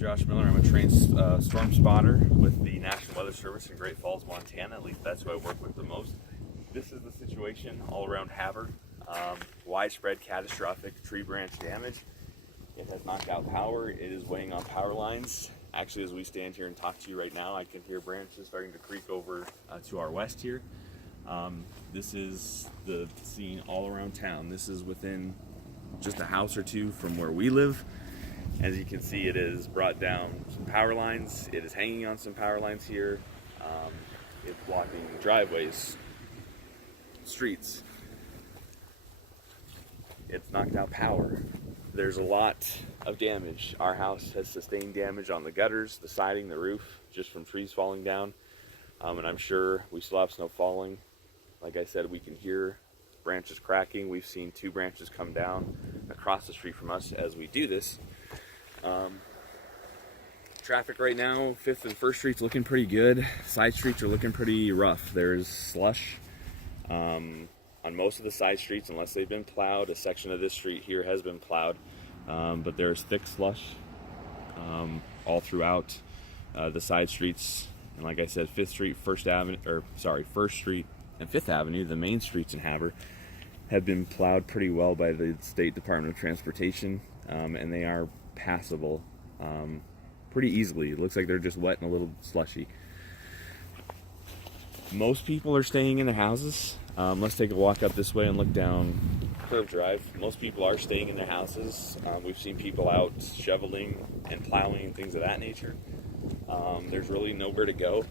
Josh Miller. I'm a trained storm spotter with the National Weather Service in Great Falls, Montana. At least that's who I work with the most. This is the situation all around Havre. Widespread catastrophic tree branch damage. It has knocked out power. It is weighing on power lines. Actually, as we stand here and talk to you right now, I can hear branches starting to creak over to our west here. This is the scene all around town. This is within just a house or two from where we live. As you can see, it has brought down some power lines. It is hanging on some power lines here. It's blocking driveways, streets. It's knocked out power. There's a lot of damage. Our house has sustained damage on the gutters, the siding, the roof, just from trees falling down. And I'm sure we still have snow falling. Like I said, we can hear branches cracking. We've seen 2 branches come down across the street from us as we do this. Traffic right now, 5th and 1st Street's looking pretty good. Side streets are looking pretty rough. There's slush on most of the side streets, unless they've been plowed. A section of this street here has been plowed, but there's thick slush all throughout the side streets. And like I said, 5th Street, 1st Street and 5th Avenue, the main streets in Havre, have been plowed pretty well by the State Department of Transportation, and they are passable pretty easily. It looks like they're just wet and a little slushy. Most people are staying in their houses. Let's take a walk up this way and look down Curve Drive. Most people are staying in their houses. We've seen people out shoveling and plowing and things of that nature. There's really nowhere to go.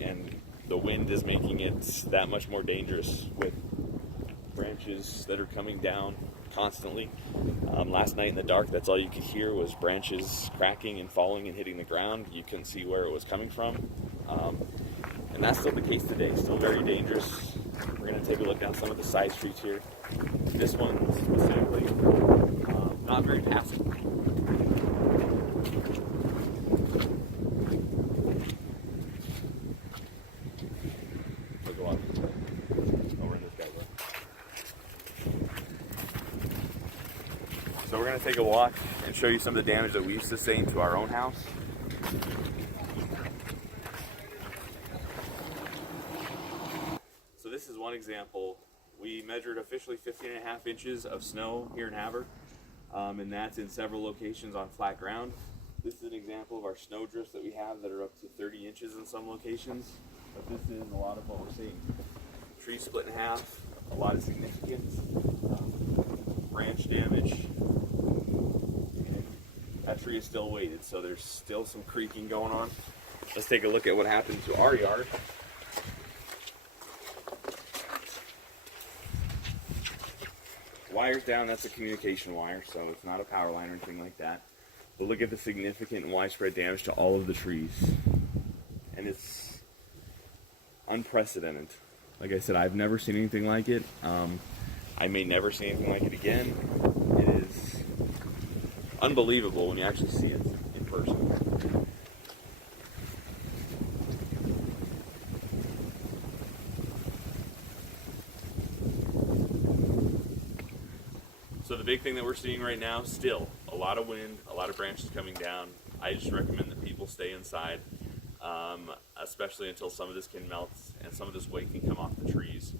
And the wind is making it that much more dangerous with branches that are coming down constantly. Last night in the dark, that's all you could hear was branches cracking and falling and hitting the ground. You couldn't see where it was coming from. And that's still the case today, still very dangerous. We're going to take a look down some of the side streets here. This one specifically, not very passable. Look a lot over in this guy's way. So we're going to take a walk and show you some of the damage that we've sustained to our own house. So this is one example. We measured officially 15.5 inches of snow here in Havre, and that's in several locations on flat ground. This is an example of our snow drifts that we have that are up to 30 inches in some locations, but this is a lot of what we're seeing. Trees split in half, a lot of significant branch damage. That tree is still weighted, so there's still some creaking going on. Let's take a look at what happened to our yard. Wire's down, that's a communication wire, so it's not a power line or anything like that. But look at the significant and widespread damage to all of the trees. And it's unprecedented. Like I said, I've never seen anything like it. I may never see anything like it again. It is unbelievable when you actually see it in person. So the big thing that we're seeing right now, still a lot of wind, a lot of branches coming down. I just recommend that people stay inside, especially until some of this can melt and some of this weight can come off the trees.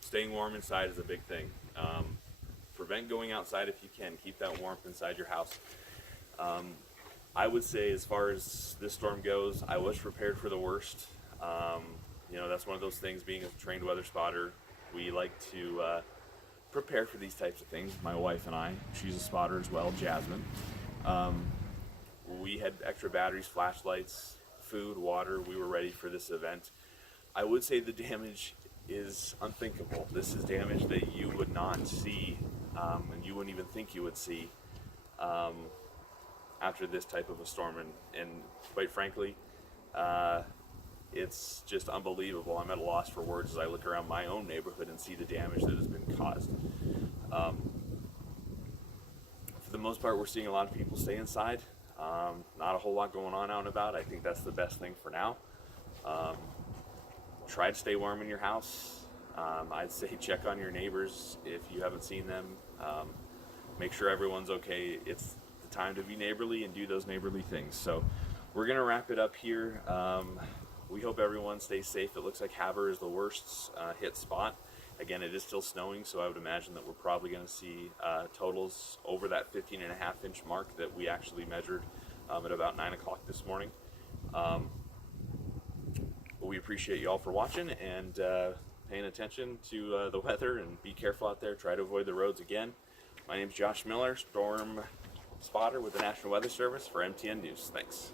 Staying warm inside is a big thing. Prevent going outside if you can. Keep that warmth inside your house. I would say, as far as this storm goes, I was prepared for the worst. That's one of those things, being a trained weather spotter, we like to prepare for these types of things. My wife and I, she's a spotter as well, Jasmine. We had extra batteries, flashlights, food, water. We were ready for this event. I would say the damage is unthinkable. This is damage that you would not see, and you wouldn't even think you would see after this type of a storm. And quite frankly, it's just unbelievable. I'm at a loss for words as I look around my own neighborhood and see the damage that has been caused. For the most part, we're seeing a lot of people stay inside. Not a whole lot going on out and about. I think that's the best thing for now. Try to stay warm in your house. I'd say check on your neighbors if you haven't seen them. make sure everyone's okay. It's the time to be neighborly and do those neighborly things. So we're gonna wrap it up here. We hope everyone stays safe. It looks like Havre is the worst hit spot. Again, it is still snowing, so I would imagine that we're probably going to see totals over that 15.5-inch mark that we actually measured at about 9 o'clock this morning. But we appreciate you all for watching and paying attention to the weather, and be careful out there. Try to avoid the roads again. My name is Josh Miller, storm spotter with the National Weather Service for MTN News. Thanks.